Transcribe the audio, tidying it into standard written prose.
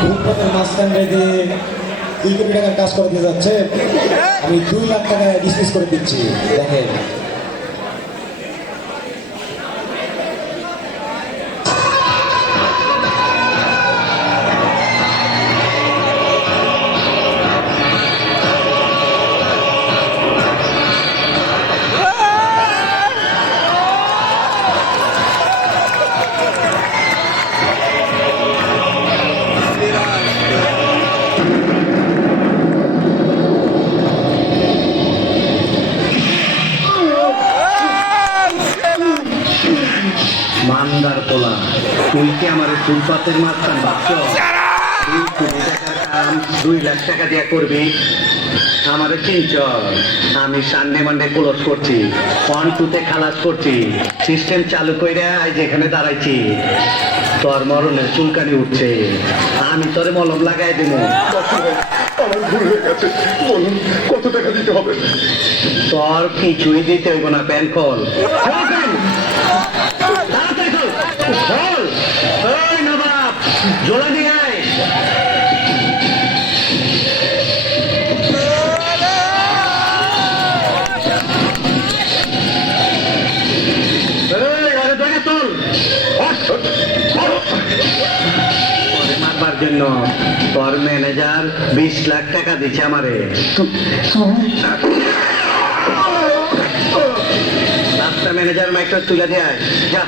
ফুটপাতের মাঝখান রেখে 2 কোটি টাকার কাজ করতে যাচ্ছে, আমি 2 লাখ টাকা ডিসমিস করে দিচ্ছি। দেখেন মান্দার পোলা, তুই কি আমার ফুটপাতের মাঝখান ভাবছ? 2 কোটি টাকার কাম 2 লাখ টাকা দিয়ে করবি? আমার চিনচ, আমি সানডে মানডে ক্লোজ করছি, 1-2-তে খালাস করছি, সিস্টেম চালু করে আজ এখানে দাঁড়াইছি। তোর মরণের চুলকানি উঠছে, আমি তোরে মলম লাগাই দেব। আমার ভুল হয়ে গেছে, বলুন কত টাকা দিতে হবে? তোর কিছুই দিতে হইব না, প্যান খোল। নবাব জোলা দিয়ে আয়। মারবার জন্য তোর ম্যানেজার 20 লাখ টাকা দিচ্ছে আমারে। রাস্তা ম্যানেজার মাইকটা তুলে দিয়ে আয়, যা।